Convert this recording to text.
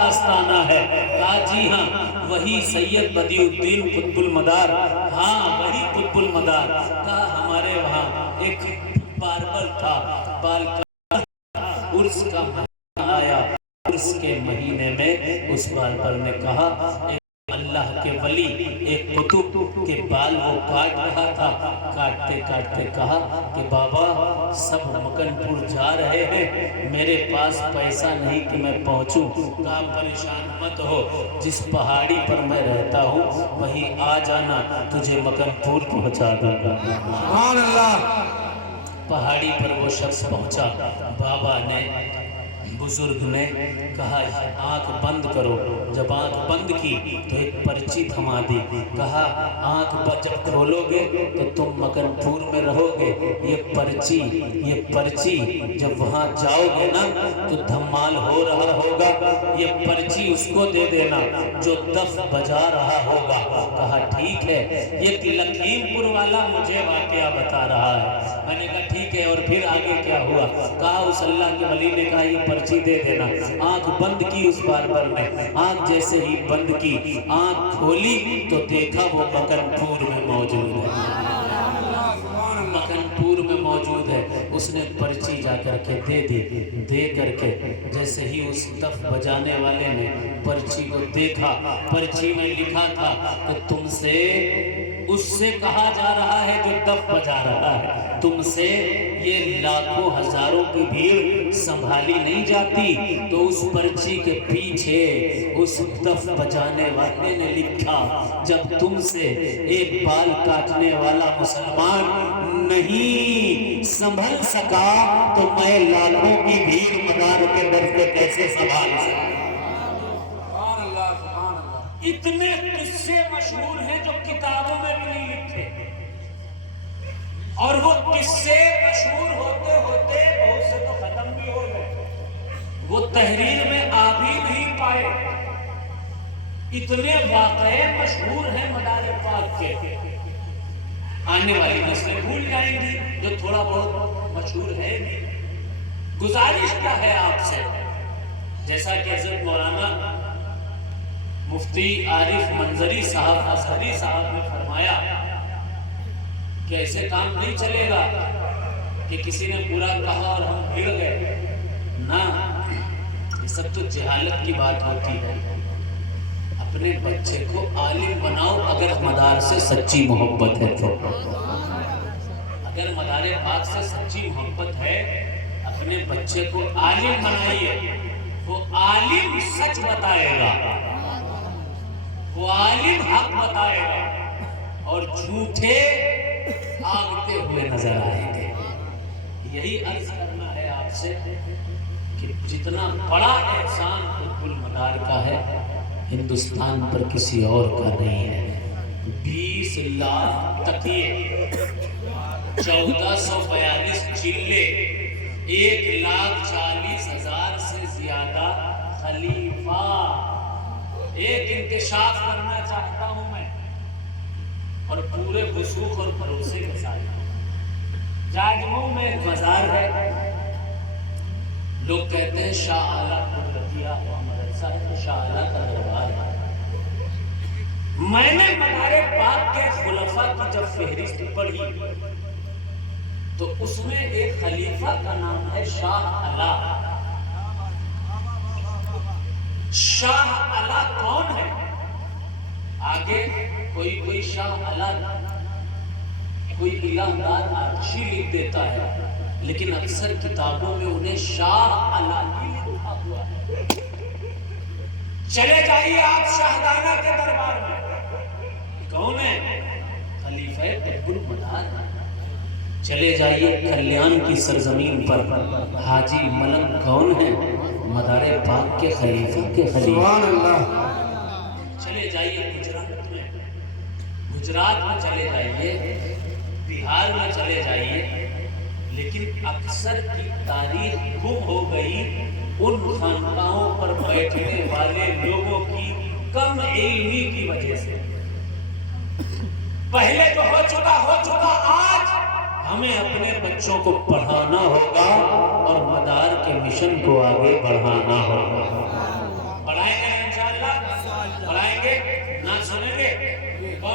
آستانہ ہے۔ کہا جی ہاں وہی سید بدیع الدین قطب المدار، ہاں وہی قطب المدار۔ کہا ہمارے وہاں ایک باربل تھا، بال کا عرس کا مہینہ آیا، عرس کے مہینے میں اس باربل نے کہا ایک اللہ کے ولی ایک قطب کے بال وہ کاٹ رہا تھا، کاٹتے کاٹتے کہا کہ بابا سب مکن پور جا رہے ہیں، میرے پاس پیسہ نہیں کہ میں پہنچوں۔ کہا پریشان مت ہو، جس پہاڑی پر میں رہتا ہوں وہیں آ جانا، تجھے مکن پور پہنچا دوں گا۔ سبحان اللہ۔ پہاڑی پر وہ شخص پہنچا، بابا نے بزرگ نے کہا آنکھ بند کرو، جب آنکھ بند کی تو ایک پرچی تھما دی، کہا آنکھ جب کھولو گے تو تم مکن پور میں رہو گے، یہ پرچی جب وہاں جاؤ گے نا تو دھمال ہو رہا ہوگا، یہ پرچی اس کو دے دینا جو دف بجا رہا ہوگا۔ کہا ٹھیک ہے، یہ لکھیم پور والا مجھے واقعہ بتا رہا ہے۔ میں نے کہا ٹھیک ہے، اور پھر آگے کیا ہوا؟ کہا اس اللہ کے ولی نے کہا یہ پرچی دے دینا۔ آنکھ بند کی اس باربر نے، آنکھ جیسے ہی بند کی، آنکھ کھولی تو دیکھا وہ مکن پور میں موجود ہے، مکن پور میں موجود ہے۔ اس نے پرچی جا کر کے دے دی، دے کر کے جیسے ہی اس دف بجانے والے نے پرچی کو دیکھا، پرچی میں لکھا تھا کہ تم سے اس سے کہا جا رہا ہے جو دف بجا رہا ہے، تم سے یہ لاکھوں ہزاروں کی بھیڑ سنبھالی نہیں جاتی۔ تو اس پرچی کے پیچھے اس دف بجانے والے نے لکھا جب تم سے ایک بال کاٹنے والا مسلمان نہیں سنبھل سکا تو میں لاکھوں کی بھیڑ مدار کے در پہ کیسے سنبھال سکا۔ اتنے قصے مشہور ہیں جو کتابوں میں بھی نہیں لکھے، اور وہ قصے مشہور ہوتے ہوتے بہت سے تو ختم بھی ہو گئے، وہ تحریر میں آ بھی نہیں پائے۔ اتنے واقعے مشہور ہیں مدار پاک کے، آنے والی نسلیں بھول جائیں گی جو تھوڑا بہت مشہور ہے بھی۔ گزارش کیا ہے آپ سے، جیسا کہ حضرت مولانا مفتی عارف منظری صاحب ازہری صاحب نے فرمایا کہ ایسے کام نہیں چلے گا کہ کسی نے برا کہا اور ہم بھیڑ گئے، نہ، یہ سب تو جہالت کی بات ہوتی ہے۔ اپنے بچے کو عالم بناؤ اگر مدار سے سچی محبت ہے تو، اگر مدار پاک سے سچی محبت ہے اپنے بچے کو عالم بنائیے، وہ عالم سچ بتائے گا، وہ عالم حق بتائے گا، اور جھوٹے آگتے ہوئے نظر آئیں گے۔ یہی عرض کرنا ہے آپ سے کہ جتنا بڑا احسان قطب المدار کا ہے ہندوستان پر کسی اور کا نہیں ہے۔ 20 لاکھ تقیے، 1442 چلے، 1,40,000 سے زیادہ خلیفہ۔ ایک انکشاف کرنا چاہتا ہوں میں، اور پورے وثوق اور بھروسے کے ساتھ، جاجموں میں ایک مزار ہے، لوگ کہتے ہیں شاہ اعلیٰ قدرتیہ مدرسہ ہے، شاہ اعلیٰ کا دربار ہے۔ میں نے مدار پاک کے خلفاء کی جب فہرست پڑھی تو اس میں ایک خلیفہ کا نام ہے شاہ اعلیٰ۔ شاہ اعلیٰ کون ہے؟ آگے کوئی شاہ اعلیٰ کوئی الہدار آرشی لکھ دیتا ہے، لیکن اکثر کتابوں میں انہیں شاہ اعلیٰ ہی لکھا ہوا ہے۔ چلے جائیے آپ شاہدانہ کے دربار میں، کون ہے؟ خلیفہ قطب المدار۔ چلے جائیے کلیان کی سرزمین پر، حاجی ملک کون ہے؟ مدار پاک کے خلیفہ کے خلیفہ۔ چلے جائیے گجرات میں چلے جائیے، بہار میں چلے جائیے، لیکن اکثر کی تاریخ گم ہو گئی ان خانقاہوں پر بیٹھنے والے لوگوں کی کم علمی کی وجہ سے۔ پہلے جو ہو چکا، آج ہمیں اپنے بچوں کو پڑھانا ہوگا اور مدار کے مشن کو آگے بڑھانا ہوگا۔ پڑھائیں